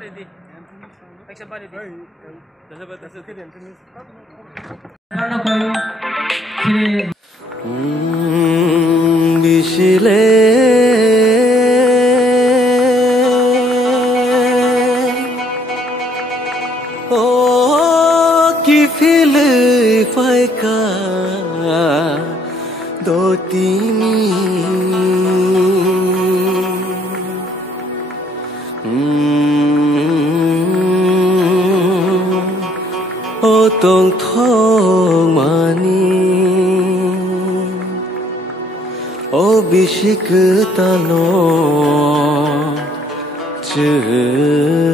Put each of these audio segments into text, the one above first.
ready. Action ready. Bishile oh ki feel faika do tini oh tong thong mani oh bishik talo chmana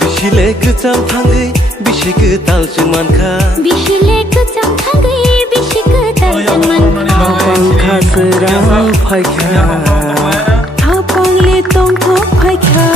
Bishile kecam tanggai bishik tal cumanka Bishile kecam tanggai bishik tal cumanka Pangka serang paika Apang le tong thok paika